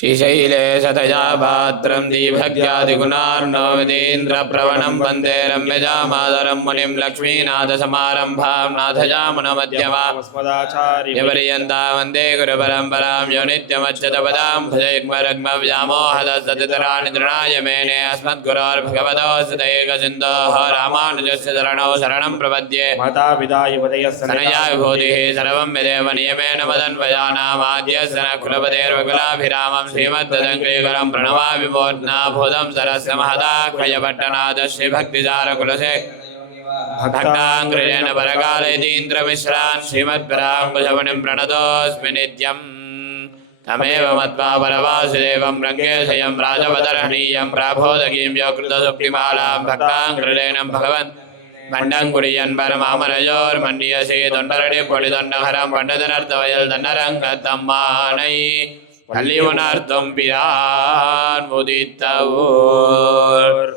श्रीशैले सतया पात्रं दीभक्त्यादिगुणार्णवदेन्द्रप्रवणं वन्दे रम्यजामादरं मुनिं लक्ष्मीनाथसमारम्भां नाथयामुनमध्यमामस्मदाचार्यपर्यन्तां वन्दे गुरुपरम्परां यो नित्यमच्युतपदां भुजयुग्मरुग्मव्यामोहदस्तदितराणि तृणाय मेने अस्मद्गुरोर्भगवतोऽस्य दयैकसिन्धोः रामानुजस्य चरणौ शरणं प्रपद्ये मातापिता युवतयस्तनया विभूतिः सर्वं विदेव नियमेन मदन्वयानामाद्यस्य न कुलपतेर्वकुलाभिरामं श्रीमद्दङ्ग्रीकरं प्रणमामि मूर्ध्ना भूतं सरस्य महदाख्यपट्टनाथ श्रीभक्तिसारकुलसे भक्ताङ्ग्रेण परकालयतीन्द्रमिश्रान् श्रीमद्पराङ्कुशमुनिं प्रणतोऽस्मि नित्यम् तमेव मत्वा परवासुदेवं रङ्गेशयं राजवदर्हणीयं प्राभोदगीं योकृतसुप्तिमालां भक्ताङ्ग्रेण भगवन् மண்டங்குடியன் பரமாமரையோர்மன்னியசே தொண்டரடி பொடி தொண்டகரம் பண்டதனர்த்தவயல் தன்னரங்கத்தம்மானை பள்ளி உணர்த்தும் பிரான் முதித்தவோர்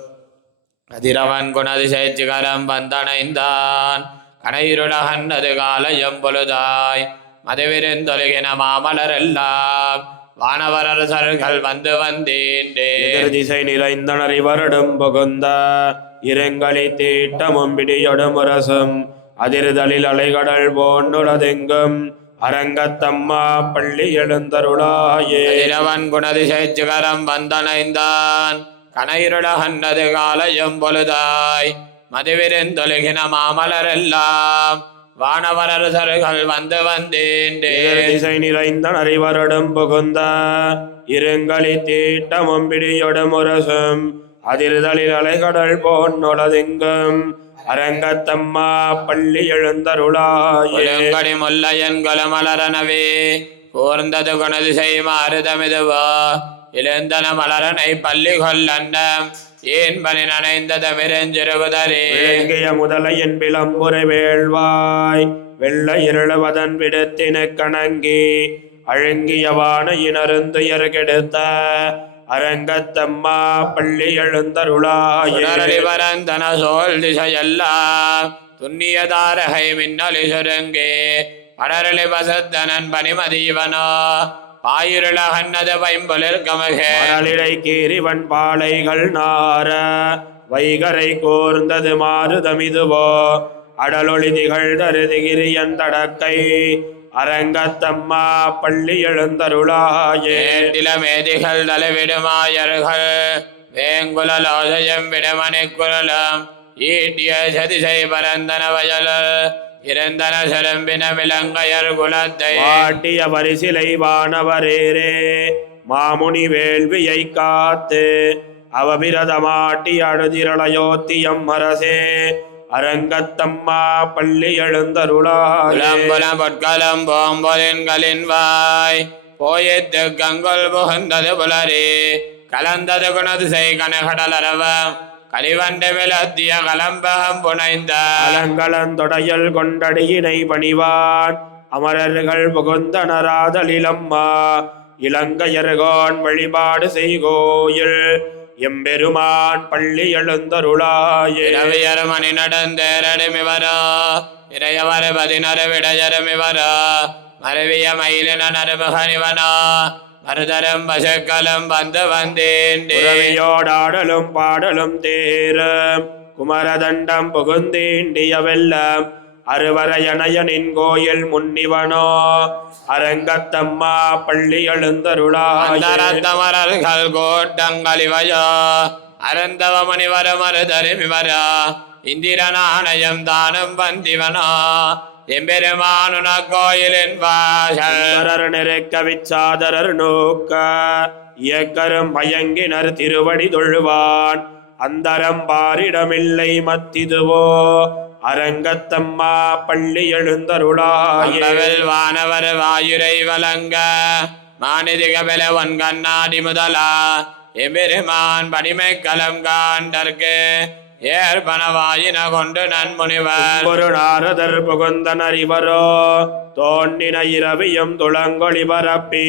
அதிரவன் குணதிசைச்சிகரம் வந்தனைந்தான் கனையிருளகன் அது காலையம் பொழுதாய் மதுவிருந்தொழுகின மாமலரெல்லாம் வானவரசர்கள் வந்து வந்தேண்டே திசை நிறைந்தனர் இவரிடம் புகுந்த இரங்கலி தீட்டமும் பிடியொடும் அரசும் அதிர்தலில் அலைகடல் போன்னுளதெங்கும் அரங்கத்தம்மா பள்ளி எழுந்தருளாயே இரவன் குணதிசைச்சிகரம் வந்தனைந்தான் கனையிருளகன்னது காலையும் பொழுதாய் மதுவிருந்தொழுகின மாமலரெல்லாம் வானவரசர்கள் வந்து வந்தேண்டே திசை நிறைந்தனர் இவரிடம் புகுந்த இரங்கலி தீட்டமும் பிடியொடும் அரசும் அதிர்தலில் அலைகடல் போன்னுளதெங்கும் அரங்கத்தம்மா பள்ளி எழுந்தருளாயே முல்லையன் குலமலரனவே கூர்ந்தது குணதிசை மாறுதமிதுவா இழந்தன மலரனை பள்ளி கொல்லன்னம் ஏன் பனி நனைந்தது மிரஞ்சிருகுதரே இலங்கைய முதலையின் விளம்புரை வேள்வாய் வெள்ள இருளவதன் விடத்தின கணங்கி அழங்கியவான இனருந்துயர் கெடுத்த அரங்கத்தம்மா பள்ளி எழுந்தருளாயே வரந்தன சோல் திசையெல்லாம் துண்ணியதாரகை மின்னலி சுருங்கே படரளி வசத்தனன் பனிமதீவனோ பாயிருளகன்னது பைம்பொலிர் கமகே கீரிவன் பாளைகள் நார வைகரை கோர்ந்தது மாறுதமிதுவோ அடலொளி திகழ் தருதிகிரியன் தடக்கை அரங்கத்தம்மா பள்ளி எழுந்தருளாயே மேதிகள் தலைவிடுமாயர்கள் வேங்குலோசயம் விடமணிக்குலம் ஈட்டிய சதிசை பரந்தன வயல் இருந்தன சிலம்பின விலங்கையர் குலத்தை வாட்டிய பரிசிலை வானவரேரே மாமுனி வேள்வியை காத்து அவபிரதமாட்டி அடுதிரளையோத்தியம் அரசே அரங்கத்தம்மா பள்ளி எழுந்தருளாயே பொற்களம் போம்பொலின்களின் வாய் போயித்து கங்கொல் புகுந்தது புலரே கலந்தது குணதிசை கனகடலரவம் கலிவண்ட விலத்திய கலம்பகம் புனைந்த அலங்கலந்தொடையல் கொண்டடியினை பணிவான் அமரர்கள் புகுந்தனராதலிலம்மா இலங்கையர்கோன் வழிபாடு செய்கோயில் எம்பெருமான் பள்ளி எழுந்தருளாயே மணி நடந்தேரடுமிவரோ இறையவர் பதினரு விடையருமிவரோ மருவிய மயிலின நறுமுகனிவனோ மருதரும் பசுக்களும் வந்து வந்தேண்டோடாடலும் பாடலும் தேரும் குமரதண்டம் புகுந்தேண்டிய வெள்ளம் அருவரையனையனின் கோயில் முன்னிவனோ அரங்கத்தம்மா பள்ளி எழுந்தருளாயே கோட்டங்களிவயோ அருந்தவ முனிவரும் அருதருமிவரோ இந்திரநாணயம் தானும் வந்திவனோ எம்பெருமானுன கோயிலின் வாசல் நெருக்க விச்சாதரர் நோக்க இயக்கரும் மயங்கினர் திருவடி தொழுவான் அந்தரம் பாரிடமில்லை மத்திதுவோ அரங்கத்தம்மா பள்ளி எழுந்தருளாயே வானவர் வாயுரை வழங்க மாநிதிக பெலவன் கண்ணாடி முதலா எம்பெருமான் படிமை கலம் காண்டற்கு ஏற்பனவாயின கொண்டு நன்முனிவர் ஒரு நாரதர் புகுந்தனர் இவரோ தோன்றின இரவியும் துளங்கொளி பரப்பி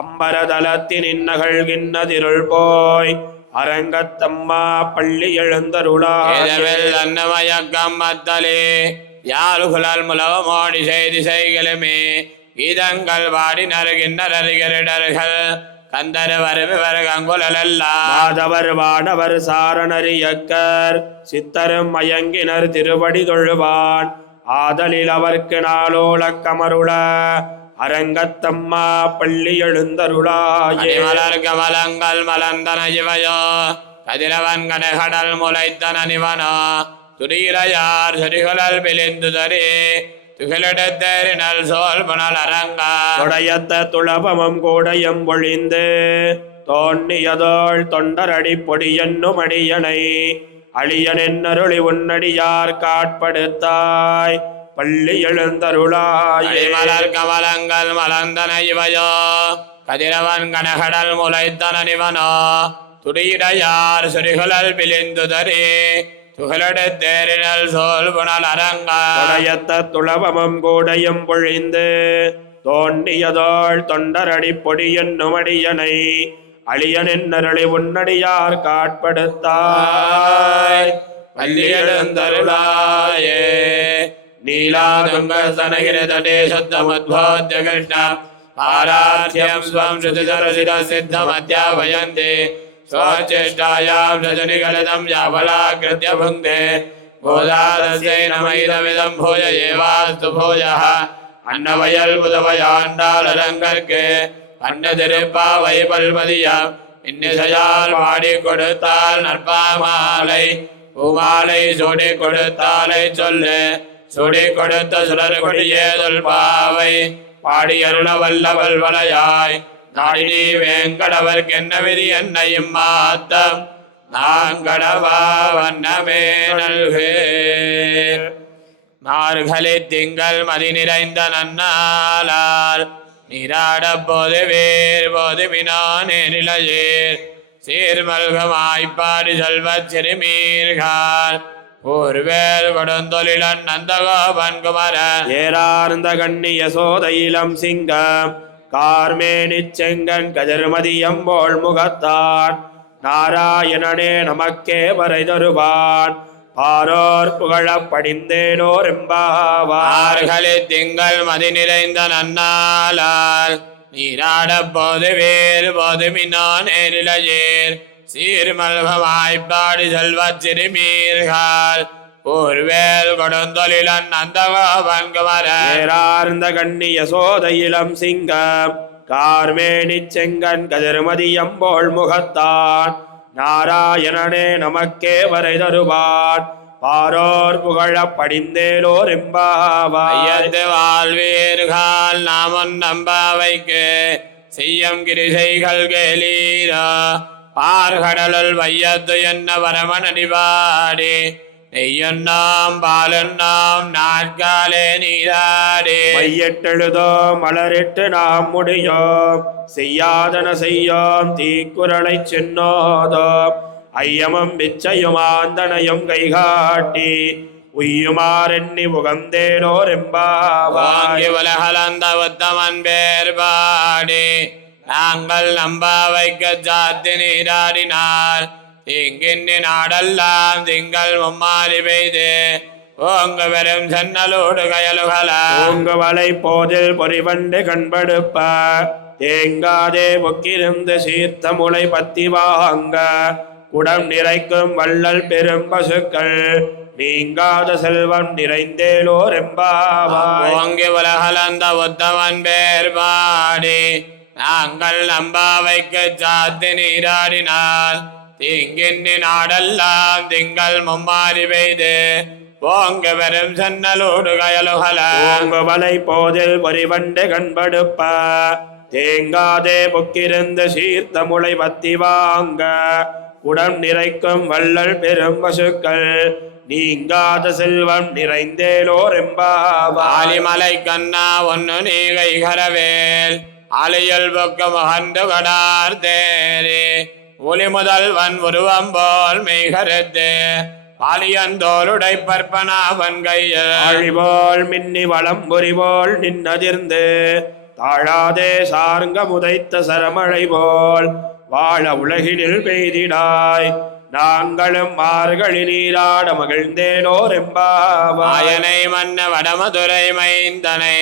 அம்பரதலத்தின் இன்னகழ்கின்னதிருள் போய் அரங்கத்தம்மா பள்ளி எழுந்தருளாயே அன்னமயக்கம் மத்தலே யாருகுலால் முலவமோடி செய்தி செய்களுமே கீதங்கள் வாடி நருகின்றர்கள் கந்தர் வருவர் கங்குலெல்லாம் மாதவர் வானவர் சாரணரியக்கர் சித்தரும் மயங்கினர் திருவடி தொழுவான் ஆதலில் அவர்க்கு நாளோளக் கமருள அரங்கத்தம்மா பள்ளி எழுந்தருளாயே. மலர் கமலங்கள் மலர்ந்தன இவையோ கதிரவன் கனகடல் முளைத்தன நிவனோ துடியிலையார் செடிகளல் பிழிந்துதறி துகிலெடுத்தேறினல் சோல் புனல் அரங்கா தொடையத்த துளபமும் கூடையும் பொழிந்து தோன்னியதோள் தொண்டரடி பொடியென்னும் அடியனை அழியனென்னருளி உன்னடியார் காட்படுத்தாய் பள்ளி எழுந்தருளாயே. மலர் கமலங்கள் மலர்ந்தன இவையோ கதிரவன் கனகடல் முளைத்தன நிவனோ துடியிடையார் செடிகளல் பிழிந்துதறி துகிலெடுத்தேறினல் சோல் புனல் அரங்கா தொடையத்த துளபமும் கூடையும் பொழிந்து தோன்னியதோள் தொண்டரடி பொடியென்னும் அடியனை அழியனென்னருளி உன்னடியார் காட்படுத்தாய் பள்ளி எழுந்தருளாயே. நீலாதுங்க சனகிரதே சுத்தமுத்போத்ய கிருஷ்ண ஆராத்யம் ஸ்வம் ஸ்ருதிதரசித சித்தமத்யாவயந்தே ஸ்வச்சேஷ்டாயாம் ரஜனிகலிதம் யாவலாக்ருத்ய புங்க்தே கோதாதஸ்யை நமயிதமிதம் பூய ஏவாஸ்து பூயः அன்னவயல் புதவயாண்டாளரங்கற்கு அன்னதிருப்பாவை பல்பதியம் இன்னிசையால் பாடி கொடுத்தால் நற்பாமாலை பூமாலை சூடி கொடுத்தாலை சொல்லு சூடி கொடுத்த சுடர் கொடியே சொல்பாவை பாடியருள வல்லவல் வலையாய் நாடினி வேங்கடவர்க்கென்ன விதி என்னையும் மாத்தம் நாங்கடவா வண்ணமே நல்கே. மார்கழி திங்கள் மதி நிறைந்த நன்னாளால் நீராட போது வேர் போது வினா நேரிலையேர் சீர்மல்கமாய்ப்பாடி செல்வச் சிறுமீர்கால் ஊர்வேல் கொடுந்தொழிலன் நந்தகோபன் குமர ஏரார்ந்த கண்ணிய சோதையிலம் சிங்கம் கார்மேனிச் செங்கன் கதிர்மதியம்போள் முகத்தான் நாராயணனே நமக்கே வரை தருவான் பாரோர் புகழப் படிந்தேனோர் எம்பாவார். மார்கழி திங்கள் மதி நிறைந்த நன்னாளால் நீராட போது வேறு போது மின்னா நேரிலையேர் சீர்மல்கமாய்ப்பாடி செல்வச் சிறுமீர்கால் ஊர்வேல் கொடுந்தொழிலன் நந்தகோபன் குமர ஏரார்ந்த கண்ணிய சோதையிலம் சிங்கம் கார்மேனிச் செங்கன் கதிர்மதியம்போள் முகத்தான் நாராயணனே நமக்கே வரை தருவான் பாரோர் புகழப் படிந்தேனோர் எம்பாவார். ஐயத்து வாழ்வீர்கள் நாமன் நம்பாவைக்கு செய்யம் கிரிசைகள் கேளீரா பார்கடலுள் வையத்து என்ன வரமணடிபாடி நெய்யொன்னாம் பாலொன்னாம் நாட்காலே நீராடி மையெட்டெழுதோ மலரிட்டு நாம் முடியோம் செய்யாதன செய்யோம் தீக்குறளைச் சென்னோதோம் ஐயமும் பிச்சையுமாந்தனையும் கைகாட்டி உய்யுமாறெண்ணி உகந்தேனோர் எம்பாவாய். வாங்கி உலகலந்த உத்தமன் பேர் பாடி நாங்கள் நம்பாவைக்கு சாத்தி நீராடினார் தீங்கின்றி நாடெல்லாம் திங்கள் மும்மாறி பெய்து ஓங்கு வெறும் சென்னலோடு கயலுகல ஓங்கு வலை போதில் பொறிவண்டு கண்படுப்ப தேங்காதே பொக்கிருந்து சீர்த்த முளை பத்தி வாங்க குடம் நிறைக்கும் வள்ளல் பெரும் பசுக்கள் நீங்காத செல்வம் நிறைந்தேலோர் எம்பாவாய். ஓங்கி உலகலந்த உத்தமன் பேர் பாடி நாங்கள் நம்பாவைக்கு சாத்தி நீராடினால் தீங்கின்றி நாடெல்லாம் திங்கள் மும்மாறி பெய்து ஓங்கு வெறும் சென்னலோடு கயலுகல ஓங்கு வலை போதில் பொறிவண்டு கண்படுப்ப தேங்காதே பொக்கிருந்து சீர்த்த முளை பத்தி வாங்க குடம் நிறைக்கும் வள்ளல் பெரும் பசுக்கள் நீங்காத செல்வம் நிறைந்தேலோர் எம்பாவாய். ஆலிமலை கண்ணா ஒன்னு நீ கைகரவேல் ஆலியல் பொக்க மகந்து கடார் தேரே ஒளி முதல்வன் உருவம் போல் மெய்கருத்து பாலியந்தோளுடை பற்பனாவன் கையில் ஆழிபோல் மின்னி வளம் பொறிபோல் நின்னதிர்ந்து தாழாதே சார்ங்க முதைத்த சரமழை போல் வாழ உலகினில் பெய்திடாய் நாங்களும் மார்கழி நீராட மகிழ்ந்தேனோர் எம்பாவாய். ஆயனை மன்ன வடமதுரை மைந்தனை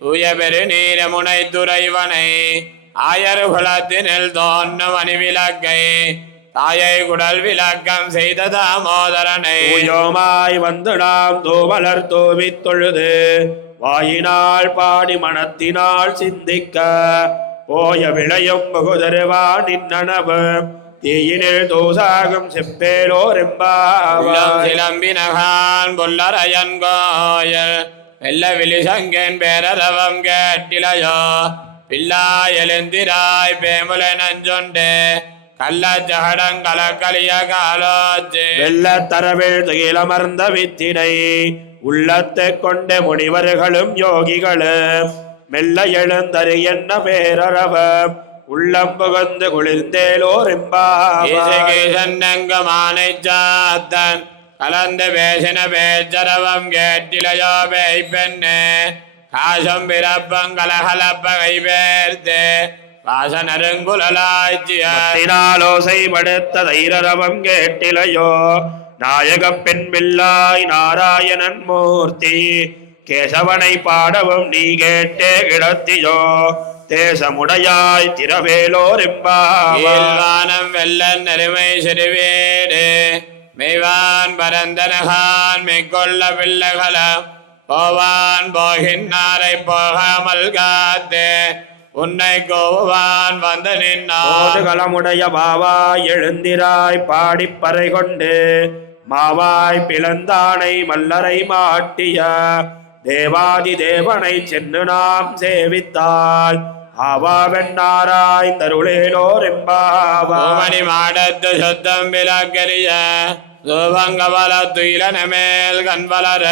தூய பெரு நீரமுனை துறைவனை ஆயர் குலத்தினில் தோன்றும் அணிவிலக்கை தாயை குடல் விளக்கம் செய்த தாமோதரனை தூயோமாய் வந்து நாம் தூமலர் தூவித் தொழுது வாயினால் பாடி மனத்தினால் சிந்திக்க போய விளையும் முகுதருவா நின்னனவு தீயினில் தூசாகும் செப்பேலோர் உள்ளம் எம்பாவாய். சிலம்பினகான் புல்லரையன் கோயில் வெள்ள விழிசங்கன் பேரரவம் கேட்டிலையோ பில்லா எழுந்திராய் பேமுல நஞ்சொண்டு கள்ள ஜகடங்கலக்கலிய காலோச்சு வெள்ளத்தரவில் துயிலமர்ந்த வித்தினை உள்ளத்தை கொண்ட முனிவர்களும் யோகிகளும் மெல்ல எழுந்தரு என்ன பேரரவம் உள்ளம் புகந்து குளிர்ந்தேலோர் எம்பாவாய். கேசன்னங்கமானை சாத்தன் கலந்து பேசின பேச்சரவம் கேட்டிலையோ பேய் பெண்ணு காசம் பிறப்பம் கலகலப்பகை பேர்த்து வாசனருங்குலாய்ச்சியார் மத்தினாலோசை படுத்த தைரரவம் கேட்டிலையோ நாயகப் பெண் பிள்ளாய் நாராயணன் மூர்த்தி கேசவனை பாடவும் நீ கேட்டே கிடத்தியோ தேசமுடையாய் திரவேலோர் எம்பாவாய். ஈல்வானம் வெள்ளன் நெருமை சிறுவீடு மெய்வான் பரந்தனகான் மெய்கொள்ள பிள்ளைகளம் போவான் போகின்னாரை போகாமல் காத்து உன்னை கோவான் வந்து நின்னான் ஓதுகளமுடைய பாவாய் எழுந்திராய் பாடிப்பறை கொண்டு மாவாய் பிளந்தானை மல்லரை மாட்டிய தேவாதி தேவனை சென்று நாம் சேவித்தால் ஆவாவென்னாராய் தருளேலோர் எம்பாவாய். பூமணி மாடத்து சுத்தம் விலக்கரிய சூபங்கவல துயிலன மேல் கண் வளர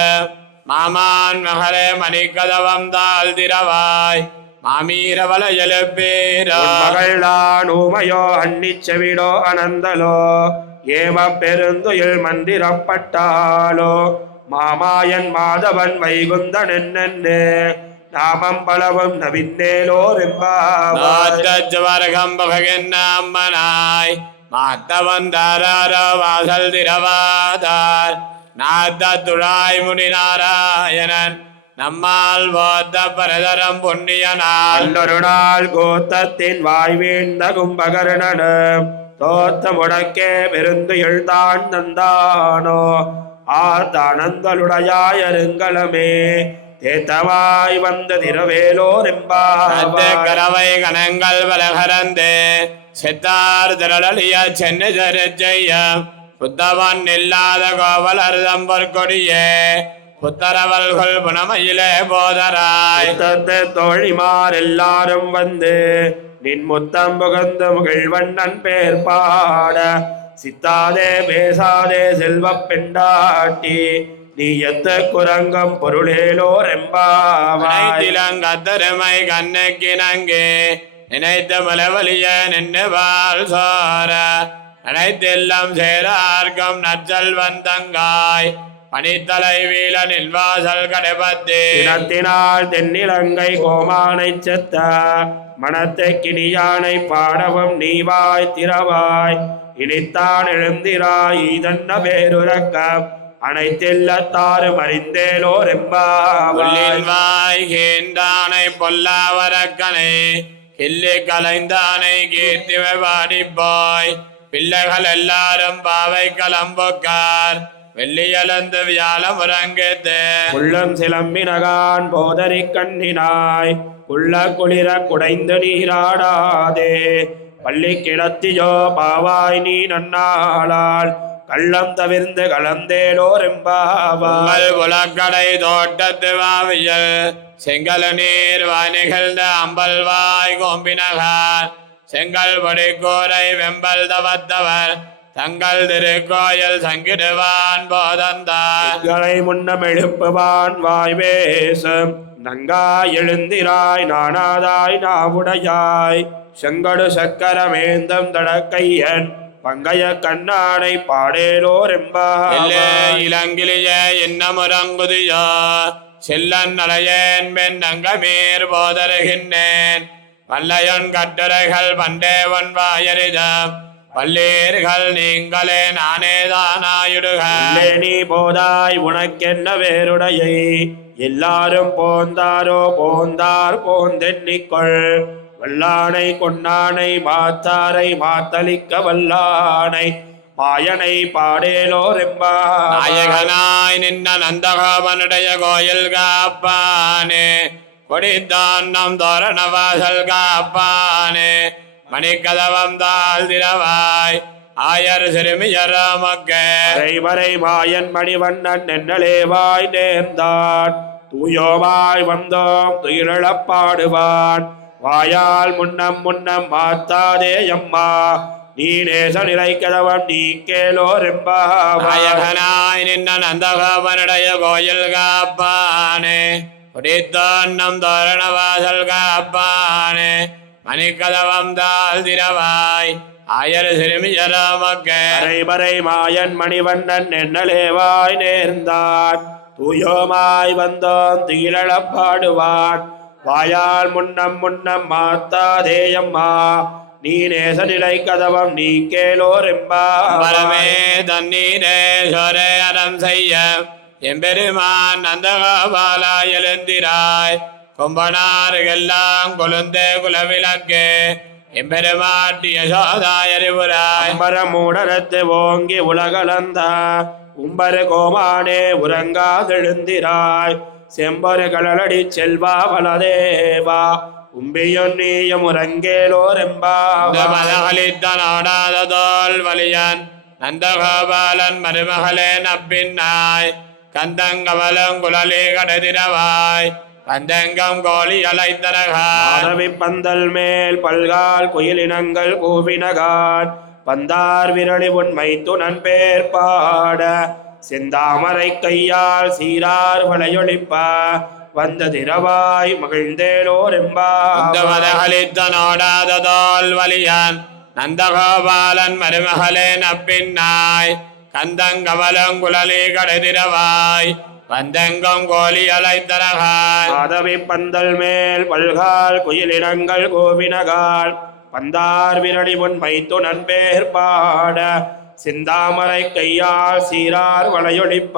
மாமான் மகரே மணிக்கதவம் தாழ் திரவாய் மாமீரவல எழுப்பீரோ மகள்தான் ஊமையோ அன்னிச்செவிடோ அனந்தலோ ஏம பெருந்துயில் மந்திரப்பட்டாலோ மாமாயன் மாதவன் வைகுந்தன் என்னென்னு நாமம் பலவும் நவிந்தேலோர் எம்பாவாய். வர்க்கம் பகென்ன அம்மனாய் மாத்தவந்தாரோ வாசல் திரவாதார் நாத்த துழாய் முனி நாராயணன் நம்மால் போத்த பரதரம் புண்ணியனால் அல்லொரு நாள் கோத்தத்தின் வாய் வீழ்ந்த கும்பகர்ணனும் தோத்த முடக்கே பெருந்துயில் தான் தந்தானோ ஆர்த்தானந்தலுடையாய் அருங்கலமே தேத்தவாய் வந்த திரவேலோர் எம்பாவாய். கரவை கணங்கள் பலகரந்து சித்தார் திரளிய சென்னு செய்ய புத்தவன் இல்லாத கோவலர் தம்பொற்கொடியே புத்தரவல்கள் புனமையிலே போதராய் முத்தத்து தோழிமார் எல்லாரும் வந்து நின் முத்தம் புகந்து முகிழ்வண்ணன் பேர் பாட சித்தாதே பேசாதே செல்வப் பெண்டாட்டி நீ எத்த குரங்கம் பொருளேலோர் எம்பாவாய். திலங்கத்தருமை கண்ணுக்கிணங்கே நினைத்த மலவலிய நின்று வாழ் சோர அனைத்தெல்லாம் சேரார்க்கும் நச்சல்வன் தங்காய் பனித்தலை வீழனில் வாசல் கடைபத்தே இனத்தினால் தென்னிலங்கை கோமானை செத்த மனத்தை கிணியானை பாடவும் நீவாய் திரவாய் இனித்தான் எழுந்திராய் இதன்ன பேருறக்க அனைத்தெல்லத்தாரும் அறிந்தேலோர் எம்பாவாய். வாய்கின்றானை பொல்லாவரக்கனை கிள்ளி கலைந்தானை கீர்த்திவை பாடிப்போய் பிள்ளைகள் எல்லாரும் பாவை கலம்புக்கார் வெள்ளியலந்து வியாழம் உறங்கித்து உள்ளம் சிலம்பினகான் போதரி கண்ணினாய் உள்ள குளிர குடைந்து நீராடாதே பள்ளி கிடத்தியோ பாவாய் நீ நன்னாளால் கள்ளம் தவிர்ந்து கலந்தேலோர் எம்பாவாய். உங்கள் புலக்கடை தோட்டத்து வாவியல் செங்கல் நீர் வானிகழ்ந்த அம்பல்வாய் கோம்பினகார் செங்கல் பொடிக்கூரை வெம்பல் தவத்தவர் தங்கள் திருக்கோயில் சங்கிடுவான் போதந்தார் களை முன்னம் எழுப்புவான் வாய் பேசும் நங்காய் எழுந்திராய் நானாதாய் நாவுடையாய் செங்கடு சக்கரமேந்தம் தடக்கையன் பங்கைய கண்ணானை பாடேலோர் எம்பாவாய். இளங்கிலிய இன்னமுறங்குதியோ செல்லன் நலையேன் பெண் அங்கமீர் போதருகின்றேன் வல்லையன் கட்டுரைகள் பண்டேவன் வாயரிதம் பல்லீர்கள் நீங்களே நானே தானாயுடுக உள்ளே நீ போதாய் உனக்கென்ன வேறுடையை எல்லாரும் போந்தாரோ போந்தார் போந்தெண்ணிக்கொள் வல்லானை கொன்னானை மாத்தாரை மாத்தளிக்க வல்லானை மாயனை பாடேலோரெம்பாவாய். நாயகனாய் நின்ன நந்தகோபனுடைய கோயில் காப்பானே, கொடித்தான் நம் தோரணவாசல் காப்பானே, மணிக்கதவம் தாழ் திரவாய் ஆயர் சிறுமியரமக்கே. வரை மாயன் மணிவண்ணன் என்னலேவாய் நேர்ந்தான், தூயோவாய் வந்தோம் துயிலப்பாடுவான். வாயால் முன்னம் முன்னம் மாத்தாதே அம்மா, நீ நேச நிலை கதவம் நீ கேளோரெம்பாவாய். நாயகனாய் நின்ன நந்தகோபனுடைய கோயில் காப்பானே, கொடித்தான் நம் தோரணவாசல் காப்பானே, மணிக்கதவம் தாழ் திரவாய் ஆயர் சிறுமியரமக்கே. வரை மாயன் மணிவண்ணன் என்னலேவாய் நேர்ந்தான், தூயோமாய் வந்தோம் துயிலப்பாடுவான். வாயால் முன்னம் முன்னம் மாத்தாதேயம்மா, நீ நேச நிலை கதவம் நீ கேளோரெம்பாவாய். வரமே தண்ணீரே சொரே அறம் செய்ய எம்பெருமான் நந்தகோபாலா எழுந்திராய். கொம்பனாருகெல்லாம் கொழுந்தே குலவிளக்கே எம்பெருமாட்டி யசோதாயறிவுராய். மூடரத்து ஓங்கி உலகளந்த உம்பரு கோமானே உறங்காதெழுந்திராய். செம்பரு கடலடி செல்வா பலதேவா, உம்பியும் நீயும் உறங்கேலோரெம்பாவாய். மதகளித்த நாடாத தோல் வலியன் நந்தகோபாலன் மருமகளே நப்பின்னாய். கந்தங்கமலம் குழலி கடதிரவாய் பந்தங்கம் கோழி அலைத்தரகாய். பந்தல் மேல் பல்கால் குயிலினங்கள் கூவினகான், பந்தார் விரளி உண்மை துணன் பேர் பாட. செந்தாமரை கையால் சீரார் வளையொழிப்ப, வந்த திரவாய் மகிழ்ந்தேலோரெம்பாவாய். மதகளித்த நாடாத தோல் வலியன் நந்தகோபாலன் மருமகளே நப்பின்னாய். கந்தங்கமலம் குழலி கடதிரவாய் பந்தங்கம் கோழி அலைத்தரகாய். மாதவி பந்தல் மேல் பல்கால் குயிலினங்கள் கோவினகால், பந்தார் விரடி உண்மை துணன் பேர் பாட. செந்தாமரை கையால் சீரார் வளையொழிப்ப,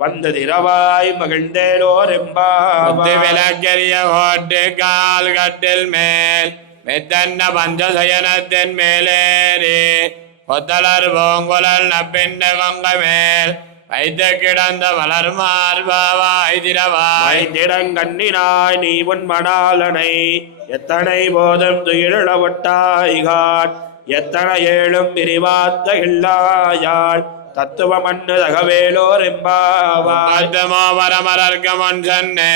வந்த திரவாய் மகிழ்ந்தேலோரெம்பாவாய். விளக்கெரிய கோட்டு கால் கட்டில் மேல் மெத்தன்ன பஞ்சசயனத்தின் மேலேறி கொத்தலர் பூங்குழல் நப்பின்ன கொங்க மேல் வைத்து கிடந்த மலர் மார்பாவாய் திரவாய். திடங்கண்ணினாய் நீ உன் மணாலனை, எத்தனை போதும் துயிலவட்டாய்கான். எத்தனை ஏழும் பிரிவாத்த இல்லாயாள், தத்துவ மண்ணு தகவேலோரெம்பாவாய். வரமரர்கமன் சென்னே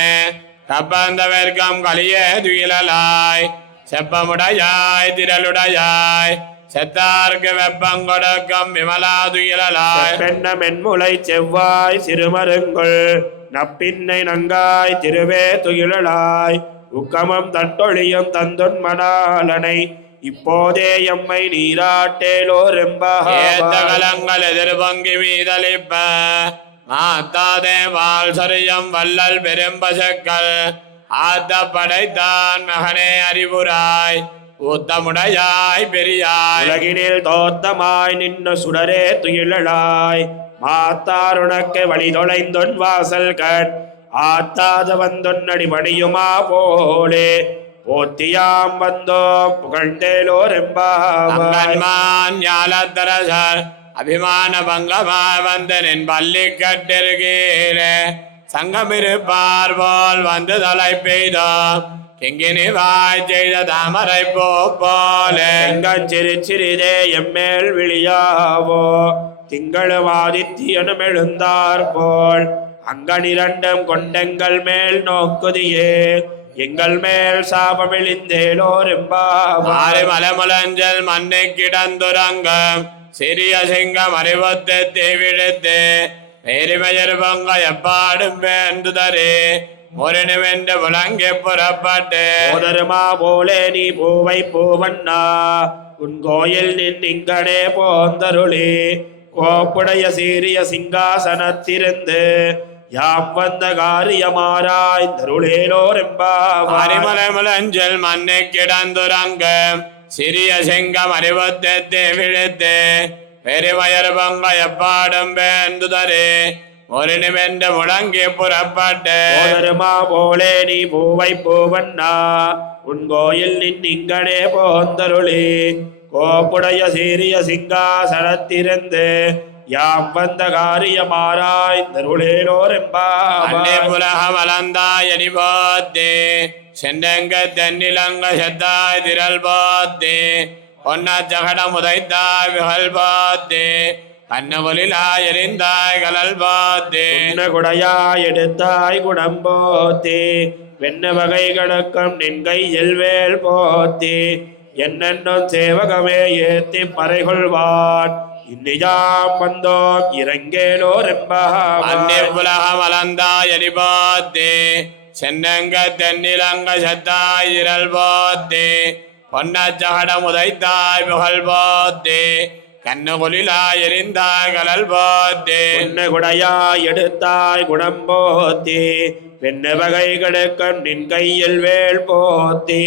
கப்பந்த வெர்க்கம் கலியே துயிலாய். செப்பமுடையாய் திரளுடையாய் செத்தார்க்கு வெப்பம் கொடுக்கும் விமலா துயிலாய். பெண்ண மென்முளை செவ்வாய் சிறுமருங்குள், நப்பின்னை நங்காய் திருவே துயிலாய். உக்கமும் தட்டொழியும் தந்துன் மணாலனை, இப்போதே எம்மை நீராட்டேலோரெம்பாவாய். கலங்கள் எதிர்பொங்கி மீதளிப்ப, மாத்தாதே வாழ் சொரியம் வல்லல் பெரும்பசக்கள். ஆத்த படைத்தான் மகனே அறிவுராய், ஊத்தமுடையாய் பெரியாய். உலகினில் தோத்தமாய் நின்ன சுடரே துயிலாய். மாத்தாருணக்கு வழி தொலைந்தொன் வாசல் கண், ஆத்தாத வந்தொன்னடி மணியுமா போலே. போத்தியாம் வந்தோம் புகழ்ந்தேலோரெம்பாவாய். ஞாலத்தரசர் அபிமான பங்கமா வந்தனின் பள்ளி கட்டிருக்கீரே. சங்கமிருப்பார் போல் வந்து தலை பெய்தோம், கிங்கினி வாய் செய்த தாமரை போலே. சிறு சிறிதே எம்மேல் விழியாவோ, திங்களும் எழுந்தார் போல். அங்கனிரண்டும் கொண்டெங்கள் மேல் நோக்குதியே, எங்கள் மேல் சாபமிழிந்தேலோரெம்பாவாய். மலமுலஞ்சல் மண்ணை கிடந்துரங்கம் சிறிய சிங்கம் அறிவத்தை தேவிழுத்து நேரிமையர் பொங்க எப்பாடும் வேண்டுதரே. ஒரு வென்று புலங்கி புறப்பட்டு போதருமா போலே நீ பூவை பூவண்ணா, உன் கோயில் நின்னிங்கனே போந்தருளே. கோப்புடைய சீரிய சிங்காசனத்திருந்து யாம் வந்த காரியமாராய்ந்தருளேலோரெம்பாவாய். மலமுலஞ்சல் மண்ணை கிடந்துரங்கம் சிறிய சிங்கம் அறிவத்தை தேவிழுத்து பெருமயர் பொங்க எப்பாடும் வேண்டுதரே. ஒரு நிமிர்ந்து முழங்கி புறப்பட்டு போதருமா போலே நீ பூவை பூவண்ணா உன் கோயில் நின்னிங்கனே போந்தருளி கோப்புடைய சீரிய சிங்காசனத்திருந்து யாம் வந்த காரியமாராய் அன்னே தருளேலோரெம்பாவாய். புலகம் அலந்தாய் அடி போத்தே செண்டங்க தென்னிலங்க செத்தாய் திரள் போத்தே பொன்ன ஜகடம் உதைத்தாய் விகல் போத்தே கண்ணகுலிலாய் எரிந்தாய் கலல் போத்தே உன்ன குடையாய் எடுத்தாய் குடம்போத்தே வெண்ண வகை கணக்கம் நின் கையில் வேல் போத்தே என்னென்னும் சேவகமே ஏத்தி பறைகொள்வான் இன்னியாம் வந்தோம் அன்னே இறங்கேலோரெம்பாவாய். புலகம் அலந்தாய் அடி போத்தே சென்னங்க தென்னிலங்க செத்தாய் திரள் போத்தே பொன்ன ஜகடம் உதைத்தாய் புகழ் போத்தே கண்ணுகுலிலாய் எரிந்தாய் கலல் போத்தே உன்ன குடையாய் எடுத்தாய் குடம்போத்தே வெண்ண வகை கணக்கம் நின் கையில் வேல் போத்தே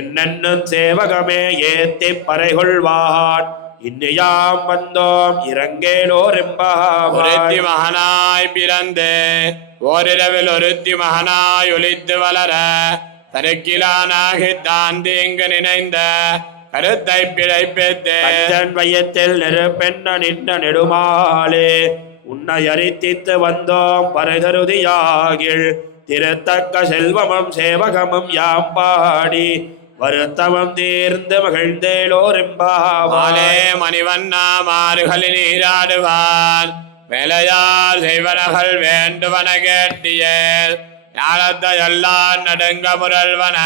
என்னென்னும் சேவகமே ஏத்தி பறைகொள்வான் இன்னியாம் வந்தோம் ஒருத்தி இறங்கேலோரெம்பாவாய். மகனாய் பிறந்து ஓரிரவில் ஒருத்தி மகனாய் ஒளித்து வளர தருக்கிலானாகி தான் தீங்கு நினைந்த கருத்தை பிழைப்பித்து கஞ்சன் வயத்தில் நெருப்பெண்ண நின்ற நெடுமாலே உன்னை அரித்தித்து வந்தோம் பரதருதியாகில் திருத்தக்க செல்வமும் சேவகமும் யாம் பாடி வருத்தமம் தீர்ந்து மாலே மகிழ்ந்தேலோரெம்பாவாய். மணிவண்ணா மாறுகளி நீராடுவான் வேலையார் செய்வனகள் வேண்டுவன கேட்டியேல் ஞானத்தை எல்லாம் நடுங்க முரல்வன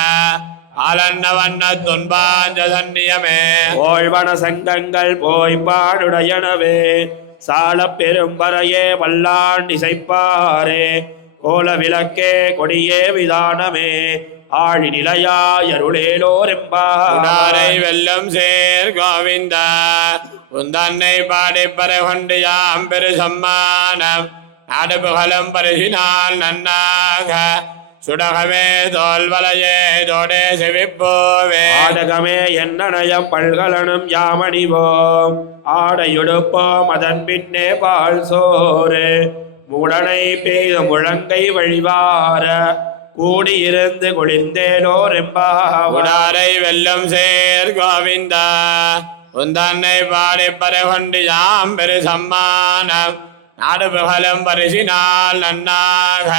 ஆலன்ன வண்ண துன்பாஞ்ச சன்னியமே ஓழ்வன சங்கங்கள் போய் பாடுடையனவே சால பெரும்பறையே வல்லான் இசைப்பாரே கோல விளக்கே கொடியே விதானமே ஆழி நிலையாய் உடாரை அருளேலோரெம்பாவாய். வெல்லும் சேர் கோவிந்த உந்தன்னை பாடிப்பறை கொண்டு யாம் பெரு சம்மானம் நாடு புகழும் பரிசினால் நன்னாக சுடகமே தோல்வலையே தோடே செவிப்போவே ஆடகமே என்னணயம் பல்கலனும் யாமணிவோம் ஆடையுடுப்போம் அதன் பின்னே பால் சோறு மூடனை பெய்த முழங்கை வழிவார கூடியிருந்து குளிர்ந்தேலோரெம்பாவாய். உடாரை வெல்லும் சேர் கோவிந்த உந்தன்னை பாடிப்பறை கொண்டு யாம் பெரு சம்மானம் நாடு புகழும் பரிசினால் நன்னாக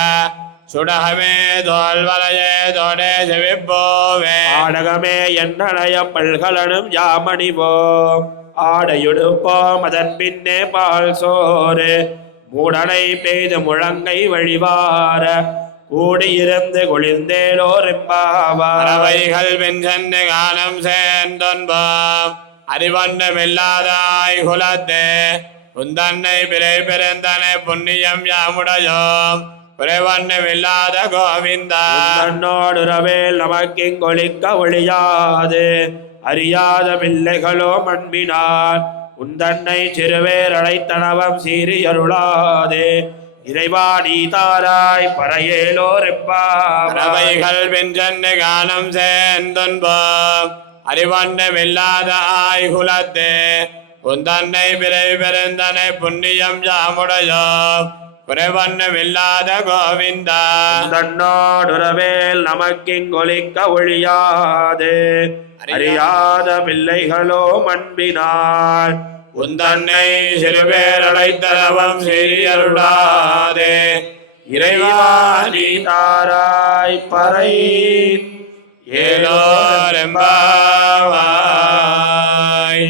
சுடகமே தோல்வலையே தோடே செவிப்போவே ஆடகமே என்னணயம் பல்கலனும் யாமணிவோம் ஆடையுடுப்போம் அதன் பின்னே பால் சோறு மூடனை பெய்து முழங்கை வழிவார கூடியிருந்து குளிர்ந்தேலோரெம்பாவாய். பறவைகள் பின் சென்று காலம் சேர்ந்தொன்போம் அறிவண்ணமில்லாதாய் குலத்தே உந்தன்னை பிறை பிறந்தனை புண்ணியம் யாமுடையோம் குறைவண்ணமில்லாத கோவிந்தா தன்னோடுறவேல் நமக்கிங்கொழிக்க ஒழியாது அறியாத பிள்ளைகளோ மண்பினார் உந்தன்னை சிறுவேர் அழைத்தனவம் சீரியருளாதே இறைவா நீ தாராய் பறையேலோரெம்பாவாய். பறவைகள் பின் சென்று காலம் சேர்ந்தொன்போம் அறிவண்ணமில்லாத ஆய்குலத்தே உந்தன்னை பிறை பிறந்தனை புண்ணியம் யாமுடையோம் குறைவண்ணமில்லாத கோவிந்தா தன்னோடுறவேல் நமக்கிங்கொழிக்க ஒழியாது அறியாத பிள்ளைகளோ மண்பினார் உந்தன்னை சிறுபேரழைத்தனவம் சீரியருளாதே இறைவா நீ தாராய் பறை ஏலோரெம்பாவாய்